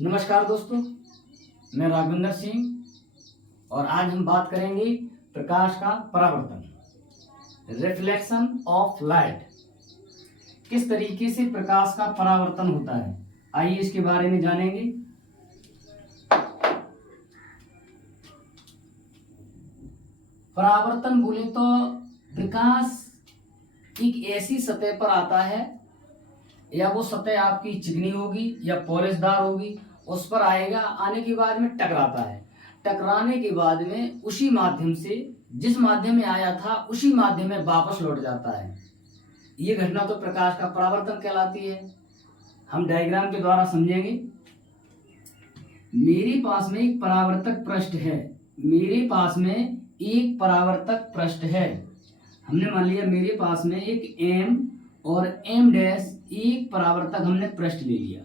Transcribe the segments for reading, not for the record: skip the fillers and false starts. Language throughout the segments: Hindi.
नमस्कार दोस्तों, मैं राघवेंद्र सिंह और आज हम बात करेंगे प्रकाश का परावर्तन, रिफ्लेक्शन ऑफ लाइट। किस तरीके से प्रकाश का परावर्तन होता है, आइए इसके बारे में जानेंगे। परावर्तन बोले तो प्रकाश एक ऐसी सतह पर आता है, या वो सतह आपकी चिकनी होगी या पॉलिशदार होगी, उस पर आएगा, आने के बाद में टकराता है। टकराने के बाद में उसी माध्यम से, जिस माध्यम में आया था उसी माध्यम में वापस लौट जाता है। ये घटना तो प्रकाश का परावर्तन कहलाती है। हम डायग्राम के द्वारा समझेंगे। मेरे पास में एक परावर्तक पृष्ठ है, मेरे पास में एक परावर्तक पृष्ठ है। हमने मान लिया मेरे पास में एक M और M डैश एक परावर्तक हमने पृष्ठ ले लिया,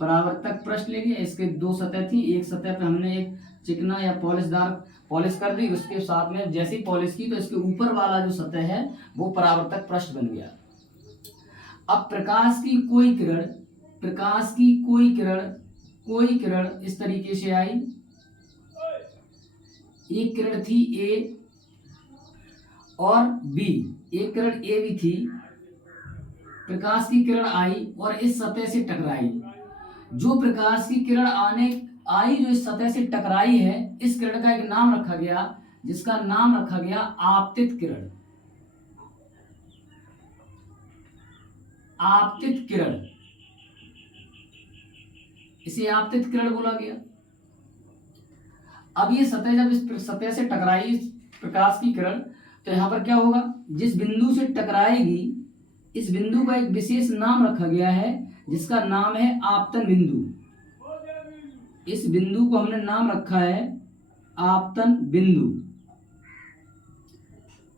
परावर्तक पृष्ठ ले लिया। इसके दो सतह थी, एक सतह पे हमने एक चिकना या पॉलिशदार पॉलिश कर दी, उसके साथ में जैसे ही पॉलिश की तो इसके ऊपर वाला जो सतह है वो परावर्तक पृष्ठ बन गया। अब प्रकाश की कोई किरण इस तरीके से आई। एक किरण थी A और B, एक किरण A भी थी। प्रकाश की किरण आई और इस सतह से टकराई। जो प्रकाश की किरण आई जो इस सतह से टकराई है, इस किरण का एक नाम रखा गया, जिसका नाम रखा गया आपतित किरण। आपतित किरण, इसे आपतित किरण बोला गया। अब ये सतह जब इस सतह से टकराई प्रकाश की किरण, तो यहां पर क्या होगा, जिस बिंदु से टकराएगी इस बिंदु का एक विशेष नाम रखा गया है, जिसका नाम है आपतन बिंदु। इस बिंदु को हमने नाम रखा है आपतन बिंदु,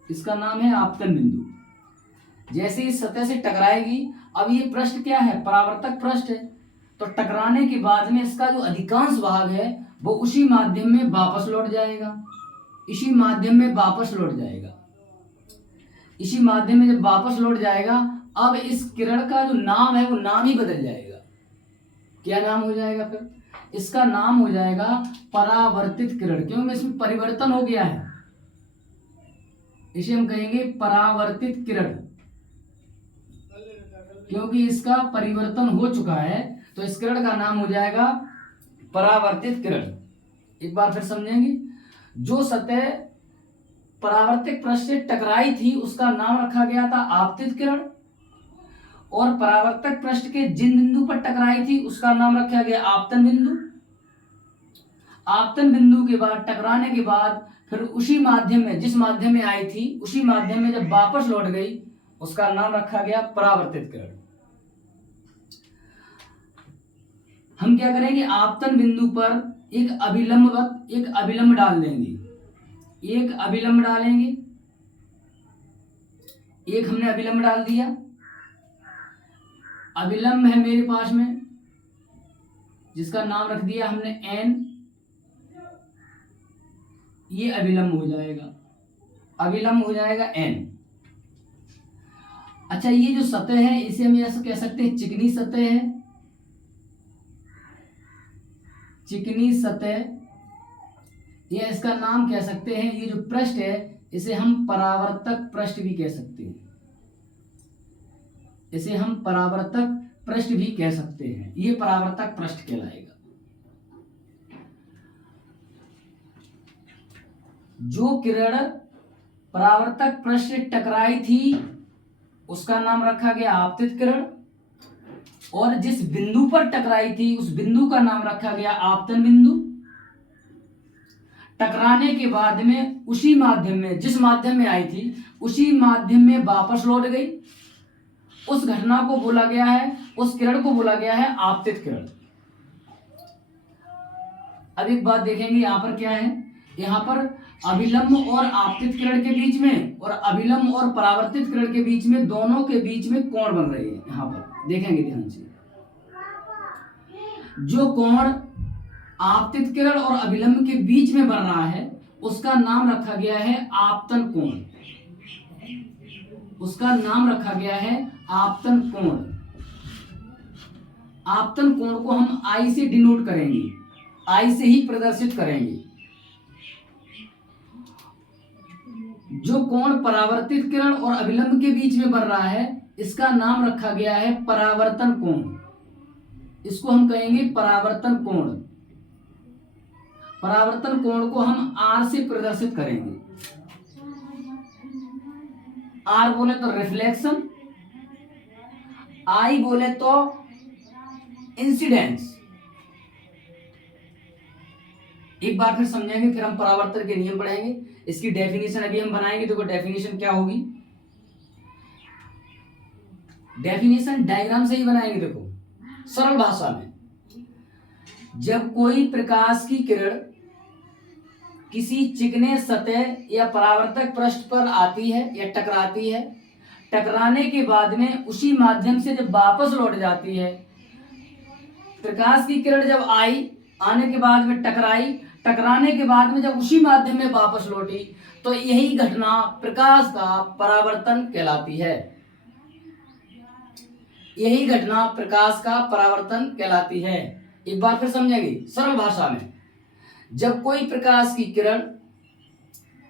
इसका नाम है आपतन बिंदु। जैसे इस सतह से टकराएगी, अब ये पृष्ठ क्या है, परावर्तक पृष्ठ है, तो टकराने के बाद में इसका जो अधिकांश भाग है वो उसी माध्यम में वापस लौट जाएगा, इसी माध्यम में वापस लौट जाएगा। इसी माध्यम में जब वापस लौट जाएगा, अब इस किरण का जो नाम है वो नाम ही बदल जाएगा। क्या नाम हो जाएगा फिर, इसका नाम हो जाएगा परावर्तित किरण, क्योंकि इसमें परिवर्तन हो गया है, इसे हम कहेंगे परावर्तित किरण। क्योंकि इसका परिवर्तन हो चुका है तो इस किरण का नाम हो जाएगा परावर्तित किरण। एक बार फिर समझेंगे। जो सतह परावर्तक पृष्ठ से टकराई थी उसका नाम रखा गया था आपतित किरण, और परावर्तक पृष्ठ के जिन बिंदु पर टकराई थी उसका नाम रखा गया आपतन बिंदु। आपतन बिंदु के बाद टकराने के बाद फिर उसी माध्यम में, जिस माध्यम में आई थी उसी माध्यम में जब वापस लौट गई, उसका नाम रखा गया परावर्तित किरण। हम क्या करेंगे, आपतन बिंदु पर एक अभिलंब डाल देंगे, एक अभिलंब डालेंगे। एक हमने अभिलंब डाल दिया, अभिलंब है मेरे पास में, जिसका नाम रख दिया हमने N। ये अभिलंब हो जाएगा, अभिलंब हो जाएगा N। अच्छा, ये जो सतह है इसे हम ऐसा कह सकते हैं चिकनी सतह है, चिकनी सतह, या इसका नाम कह सकते हैं, ये जो पृष्ठ है इसे हम परावर्तक पृष्ठ भी कह सकते हैं, इसे हम परावर्तक पृष्ठ भी कह सकते हैं। ये परावर्तक पृष्ठ कहलाएगा। जो किरण परावर्तक पृष्ठ से टकराई थी उसका नाम रखा गया आपतित किरण, और जिस बिंदु पर टकराई थी उस बिंदु का नाम रखा गया आपतन बिंदु। टकराने के बाद में उसी माध्यम में, जिस माध्यम में आई थी उसी माध्यम में वापस लौट गई, उस घटना को बोला गया है, उस किरण को बोला गया है आपतित किरण। अब एक बात देखेंगे, यहां पर क्या है, यहां पर अभिलंब और आपतित किरण के बीच में और अभिलंब और परावर्तित किरण के बीच में, दोनों के बीच में कोण बन रहे हैं। यहां पर देखेंगे ध्यान से, जो कोण आपतित किरण और अभिलंब के बीच में बन रहा है उसका नाम रखा गया है आपतन कोण, उसका नाम रखा गया है आपतन कोण। आपतन कोण को हम आई से डिनोट करेंगे, आई से ही प्रदर्शित करेंगे। जो कोण परावर्तित किरण और अभिलंब के बीच में बन रहा है इसका नाम रखा गया है परावर्तन कोण। इसको हम कहेंगे परावर्तन कोण। परावर्तन कोण को हम आर से प्रदर्शित करेंगे। आर बोले तो रिफ्लेक्शन, आई बोले तो इंसिडेंस। एक बार फिर समझेंगे, फिर हम परावर्तन के नियम पढ़ेंगे। इसकी डेफिनेशन अभी हम बनाएंगे। देखो डेफिनेशन क्या होगी, डेफिनेशन डायग्राम से ही बनाएंगे। देखो सरल भाषा में, जब कोई प्रकाश की किरण किसी चिकने सतह या परावर्तक पृष्ठ पर आती है या टकराती है, टकराने के बाद में उसी माध्यम से जब वापस लौट जाती है, प्रकाश की किरण जब आई, आने के बाद में टकराई, टकराने के बाद में जब उसी माध्यम में वापस लौटी, तो यही घटना प्रकाश का परावर्तन कहलाती है। यही घटना प्रकाश का परावर्तन कहलाती है। एक बार फिर समझेंगे सरल भाषा में, जब कोई प्रकाश की किरण,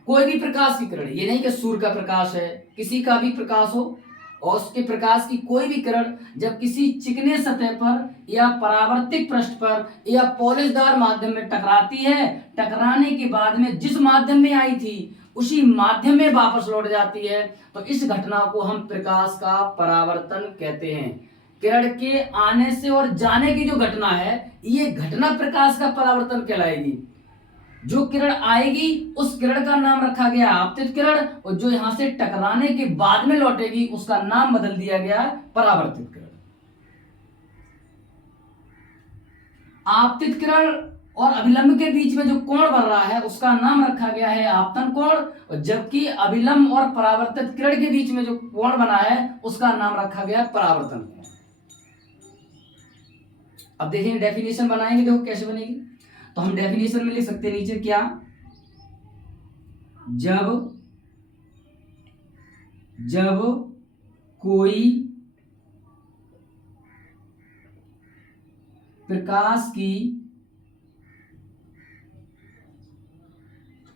कोई भी प्रकाश की किरण, ये नहीं कि सूर्य का प्रकाश है, किसी का भी प्रकाश हो, और उसके प्रकाश की कोई भी किरण जब किसी चिकने सतह पर या परावर्तित पृष्ठ पर या पॉलिशदार माध्यम में टकराती है, टकराने के बाद में जिस माध्यम में आई थी उसी माध्यम में वापस लौट जाती है, तो इस घटना को हम प्रकाश का परावर्तन कहते हैं। किरण के आने से और जाने की जो घटना है, ये घटना प्रकाश का परावर्तन कहलाएगी। जो किरण आएगी उस किरण का नाम रखा गया आपतित किरण, और जो यहां से टकराने के बाद में लौटेगी उसका नाम बदल दिया गया परावर्तित किरण। आपतित किरण और अभिलंब के बीच में जो कोण बन रहा है उसका नाम रखा गया है आपतन कोण, और जबकि अभिलंब और परावर्तित किरण के बीच में जो कोण बना है उसका नाम रखा गया परावर्तन कोण। अब देखेंगे डेफिनेशन बनाएंगे, देखो कैसे बनेगी। तो हम डेफिनेशन में लिख सकते हैं नीचे क्या, जब कोई प्रकाश की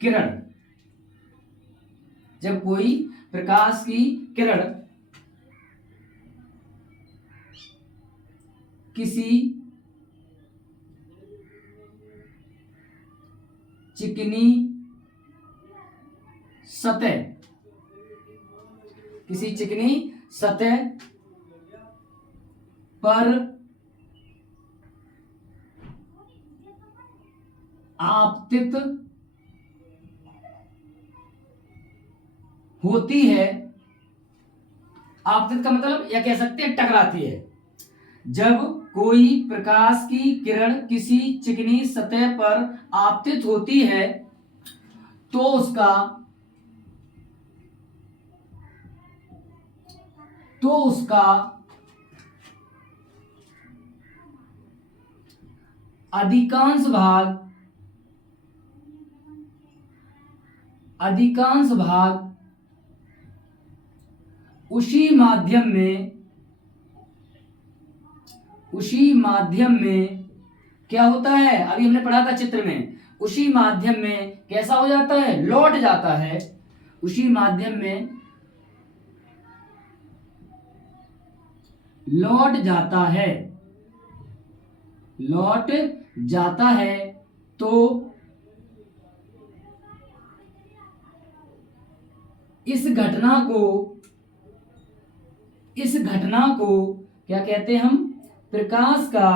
किरण, जब कोई प्रकाश की किरण किसी चिकनी सतह, किसी चिकनी सतह पर आपतित होती है, आपतित का मतलब या कह सकते हैं टकराती है। जब कोई प्रकाश की किरण किसी चिकनी सतह पर आपतित होती है तो उसका अधिकांश भाग उसी माध्यम में क्या होता है, अभी हमने पढ़ा था चित्र में, उसी माध्यम में कैसा हो जाता है, लौट जाता है। उसी माध्यम में लौट जाता है तो इस घटना को क्या कहते हैं हम, प्रकाश का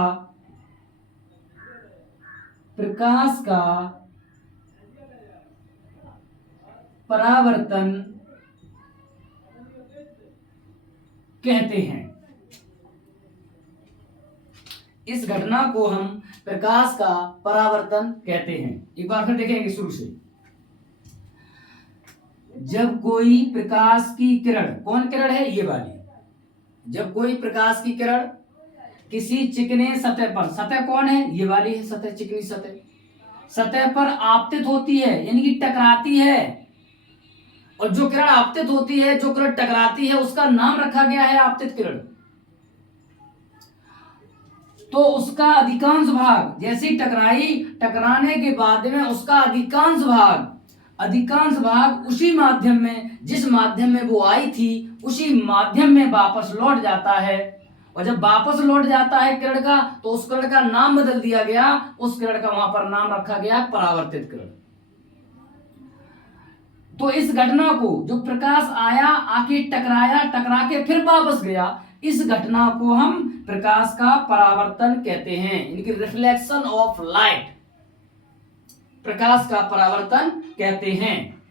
परावर्तन कहते हैं। इस घटना को हम प्रकाश का परावर्तन कहते हैं। एक बार फिर देखेंगे शुरू से। जब कोई प्रकाश की किरण, कौन किरण है, ये वाली, जब कोई प्रकाश की किरण किसी चिकने सतह पर, सतह कौन है, ये वाली है सतह, चिकनी सतह पर आपतित होती है, यानी कि टकराती है, और जो किरण आपतित होती है, जो किरण टकराती है, उसका नाम रखा गया है आपतित किरण। तो उसका अधिकांश भाग जैसे टकराई, टकराने के बाद में उसका अधिकांश भाग उसी माध्यम में, जिस माध्यम में वो आई थी उसी माध्यम में वापस लौट जाता है। और जब वापस लौट जाता है किरण का, तो उस किरण का नाम बदल दिया गया, उस किरण का वहां पर नाम रखा गया परावर्तित किरण। तो इस घटना को, जो प्रकाश आया, आके टकराया, टकरा के फिर वापस गया, इस घटना को हम प्रकाश का परावर्तन कहते हैं, इनकी रिफ्लेक्शन ऑफ लाइट, प्रकाश का परावर्तन कहते हैं।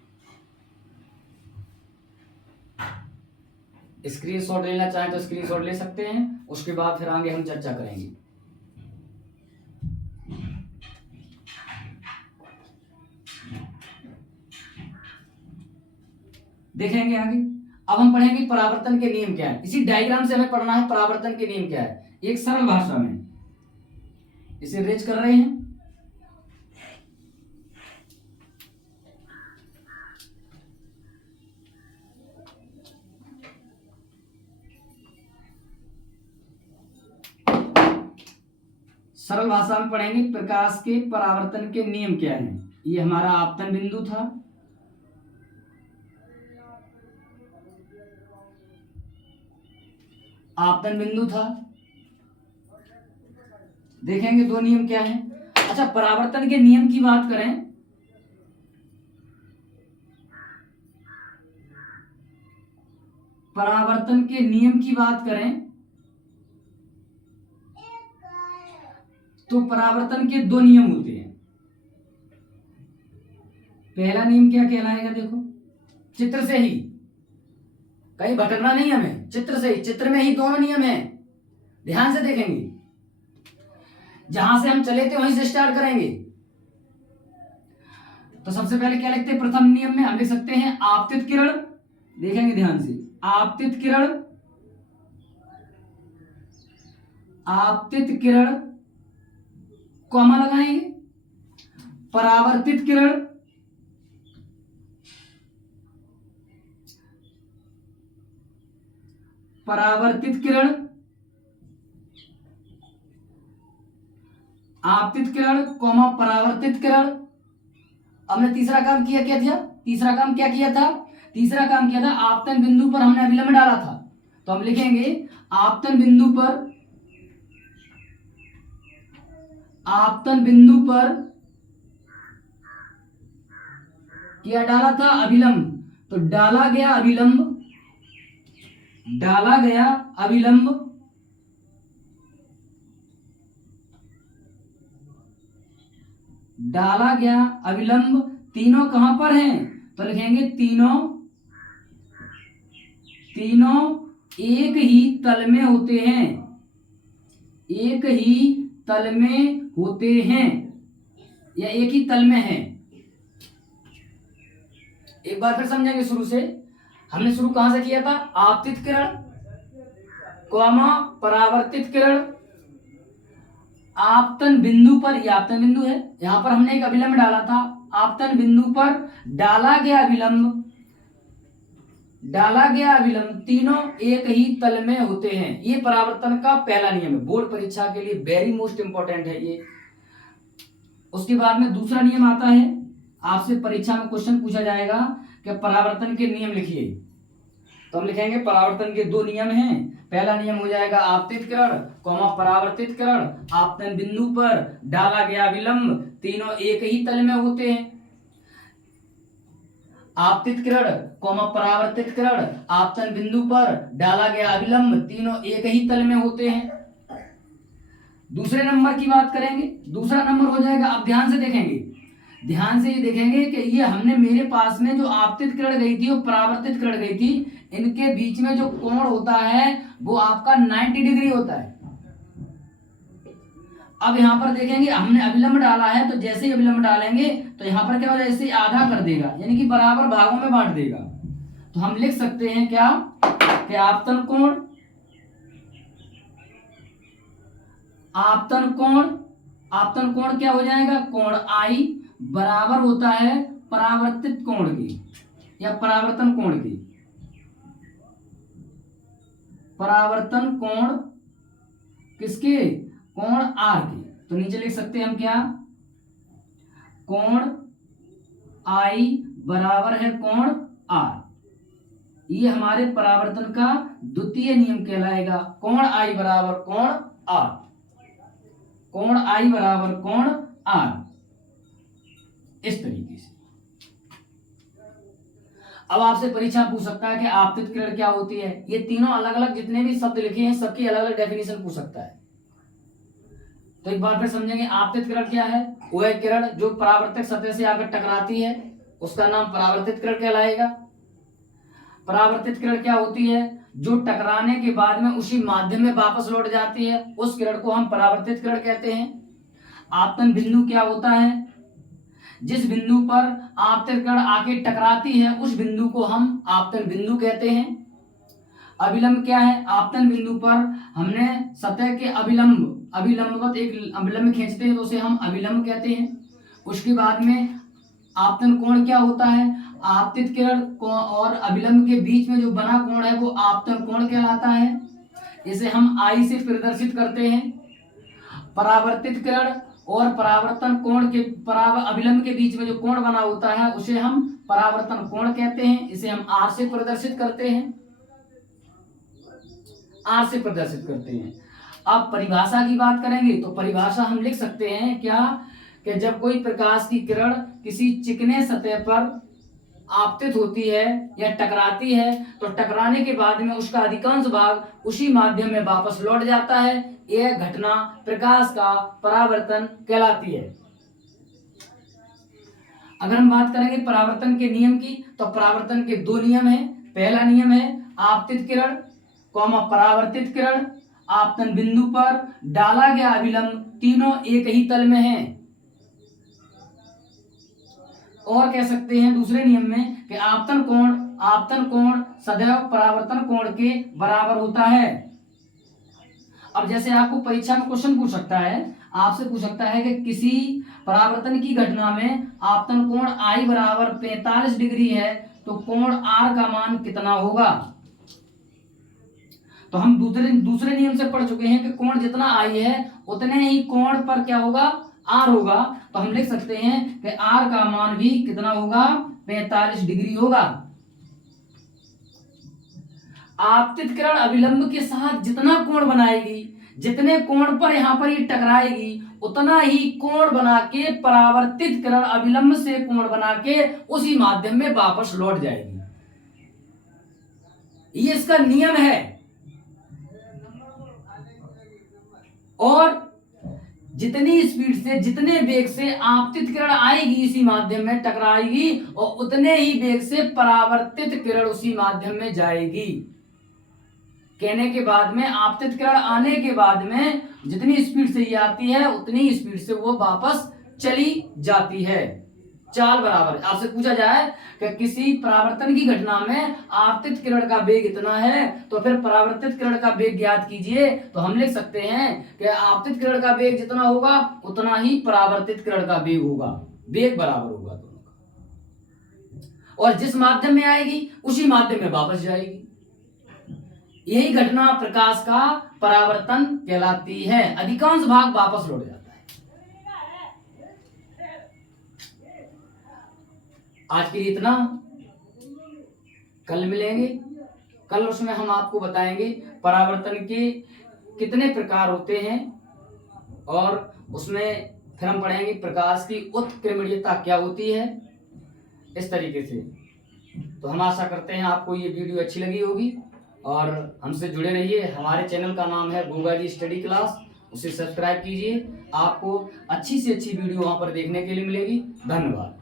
स्क्रीनशॉट लेना चाहें तो स्क्रीनशॉट ले सकते हैं, उसके बाद फिर आगे हम चर्चा करेंगे। देखेंगे आगे। अब हम पढ़ेंगे परावर्तन के नियम क्या है। इसी डायग्राम से हमें पढ़ना है परावर्तन के नियम क्या है, एक सरल भाषा में। इसे रेज कर रहे हैं। सरल भाषा में पढ़ेंगे प्रकाश के परावर्तन के नियम क्या हैं। ये हमारा आपतन बिंदु था, आपतन बिंदु था। देखेंगे दो नियम क्या हैं। अच्छा, परावर्तन के नियम की बात करें, परावर्तन के नियम की बात करें तो परावर्तन के दो नियम होते हैं। पहला नियम क्या कहलाएगा, देखो, चित्र से ही, कहीं भटकना नहीं हमें, चित्र से ही, चित्र में ही दोनों नियम हैं, ध्यान से देखेंगे। जहां से हम चले थे वहीं से स्टार्ट करेंगे। तो सबसे पहले क्या लिखते हैं, प्रथम नियम में हम लिख सकते हैं आपतित किरण। देखेंगे ध्यान से, आपतित किरण, आपतित किरण, कॉमा लगाएंगे, परावर्तित किरण, परावर्तित किरण, आपतित किरण, कॉमा परावर्तित किरण। हमने तीसरा काम किया, क्या था, तीसरा काम क्या किया था, तीसरा काम किया था आपतन बिंदु पर हमने अभिलंब डाला था। तो हम लिखेंगे आपतन बिंदु पर, आपतन बिंदु पर क्या डाला था, अभिलंब। तो डाला गया अभिलंब, डाला गया अभिलंब, डाला गया अभिलंब, तीनों कहां पर हैं, तो लिखेंगे तीनों, तीनों एक ही तल में होते हैं, एक ही तल में होते हैं, या एक ही तल में हैं। एक बार फिर समझेंगे शुरू से। हमने शुरू कहां से किया था, आपतित किरण, कॉमा परावर्तित किरण, आपतन बिंदु पर, यह आपतन बिंदु है, यहां पर हमने एक अभिलंब डाला था, आपतन बिंदु पर डाला गया अभिलंब, डाला गया अभिलंब, तीनों एक ही तल में होते हैं। ये परावर्तन का पहला नियम है, बोर्ड परीक्षा के लिए वेरी मोस्ट इंपॉर्टेंट है ये। उसके बाद में दूसरा नियम आता है, आपसे परीक्षा में क्वेश्चन पूछा जाएगा कि परावर्तन के नियम लिखिए। तो हम लिखेंगे परावर्तन के दो नियम हैं। पहला नियम हो जाएगा आपतित किरण, कॉमा परावर्तित किरण, आपतन बिंदु पर डाला गया अभिलंब, तीनों एक ही तल में होते हैं। आपतित किरण, कॉमा परावर्तित किरण, आपतन बिंदु पर डाला गया अभिलंब, तीनों एक ही तल में होते हैं। दूसरे नंबर की बात करेंगे, दूसरा नंबर हो जाएगा, अब ध्यान से देखेंगे, ध्यान से ये देखेंगे कि ये हमने, मेरे पास में जो आपतित किरण गई थी और परावर्तित किरण गई थी, इनके बीच में जो कोण होता है वो आपका 90 डिग्री होता है। अब यहां पर देखेंगे हमने अभिलंब डाला है, तो जैसे ही अभिलंब डालेंगे तो यहां पर क्या हो जाएगा, इसे आधा कर देगा, यानी कि बराबर भागों में बांट देगा। तो हम लिख सकते हैं क्या, कि आपतन कोण, आपतन कोण, आपतन कोण क्या हो जाएगा, कोण आई बराबर होता है परावर्तित कोण की, या परावर्तन कोण की। परावर्तन कोण किसके, कोण आर के, तो नीचे लिख सकते हैं हम क्या, कोण आई बराबर है कोण आर। ये हमारे परावर्तन का द्वितीय नियम कहलाएगा, कोण आई बराबर कोण आर, कोण आई बराबर कोण आर, इस तरीके से। अब आपसे परीक्षा पूछ सकता है कि आपतित किरण क्या होती है। ये तीनों अलग अलग जितने भी शब्द लिखे हैं सबकी अलग अलग डेफिनेशन पूछ सकता है। तो एक बार फिर समझेंगे, आपतित किरण क्या है। वह किरण जो परावर्तक सतह से आकर टकराती है उसका नाम परावर्तित किरण कहलाएगा। परावर्तित किरण क्या होती है, जो टकराने के बाद में उसी माध्यम में वापस लौट जाती है, उस किरण को हम परावर्तित किरण कहते हैं। आपतन बिंदु क्या होता है, जिस बिंदु पर आपतित किरण आके टकराती है उस बिंदु को हम आपतन बिंदु कहते हैं। अभिलंब क्या है, आपतन बिंदु पर हमने सतह के अभिलंबवत एक अभिलंब खींचते हैं तो उसे हम अभिलंब कहते हैं। उसके बाद में आपतन कोण क्या होता है, आपतित किरण और अभिलंब के बीच में जो बना कोण है वो आपतन कोण कहलाता है। इसे हम आई से प्रदर्शित करते हैं। परावर्तित किरण और परावर्तन कोण के अभिलंब के बीच में जो कोण बना होता है उसे हम परावर्तन कोण कहते हैं। इसे हम आर से प्रदर्शित करते हैं, आर से प्रदर्शित करते हैं। अब परिभाषा की बात करेंगे तो परिभाषा हम लिख सकते हैं क्या, कि जब कोई प्रकाश की किरण किसी चिकने सतह पर आपतित होती है या टकराती है तो टकराने के बाद में उसका अधिकांश भाग उसी माध्यम में वापस लौट जाता है। यह घटना प्रकाश का परावर्तन कहलाती है। अगर हम बात करेंगे परावर्तन के नियम की तो परावर्तन के दो नियम हैं। पहला नियम है आपतित किरण परावर्तित किरण आपतन बिंदु पर डाला गया अभिलंब तीनों एक ही तल में हैं। और कह सकते हैं दूसरे नियम में कि आपतन कोण सदैव परावर्तन कोण के बराबर होता है। अब जैसे आपको परीक्षा में क्वेश्चन पूछ सकता है, आपसे पूछ सकता है कि किसी परावर्तन की घटना में आपतन कोण आई बराबर 45 डिग्री है तो कोण आर का मान कितना होगा। तो हम दूसरे नियम से पढ़ चुके हैं कि कोण जितना आई है उतने ही कोण पर क्या होगा, आर होगा। तो हम लिख सकते हैं कि आर का मान भी कितना होगा, 45 डिग्री होगा। आपतित किरण अभिलंब के साथ जितना कोण बनाएगी, जितने कोण पर यहां पर ये टकराएगी उतना ही कोण बना के परावर्तित किरण अभिलंब से कोण बना के उसी माध्यम में वापस लौट जाएगी। ये इसका नियम है। और जितनी स्पीड से जितने वेग से आपतित किरण आएगी इसी माध्यम में टकराएगी और उतने ही वेग से परावर्तित किरण उसी माध्यम में जाएगी। कहने के बाद में आपतित किरण आने के बाद में जितनी स्पीड से ये आती है उतनी स्पीड से वो वापस चली जाती है। चाल बराबर है। आपसे पूछा जाए कि किसी परावर्तन की घटना में आपतित किरण का वेग इतना है तो फिर परावर्तित किरण का वेग ज्ञात कीजिए, तो हम लिख सकते हैं कि आपतित किरण का वेग जितना होगा उतना ही परावर्तित किरण का वेग होगा, वेग बराबर होगा दोनों का। और जिस माध्यम में आएगी उसी माध्यम में वापस जाएगी। यही घटना प्रकाश का परावर्तन कहलाती है। अधिकांश भाग वापस लौट जाता है। आज के लिए इतना, कल मिलेंगे। कल उसमें हम आपको बताएंगे परावर्तन के कितने प्रकार होते हैं और उसमें फिर हम पढ़ेंगे प्रकाश की उत्क्रमणीयता क्या होती है, इस तरीके से। तो हम आशा करते हैं आपको ये वीडियो अच्छी लगी होगी और हमसे जुड़े रहिए। हमारे चैनल का नाम है गूगा जी स्टडी क्लास, उसे सब्सक्राइब कीजिए। आपको अच्छी से अच्छी वीडियो वहां पर देखने के लिए मिलेगी। धन्यवाद।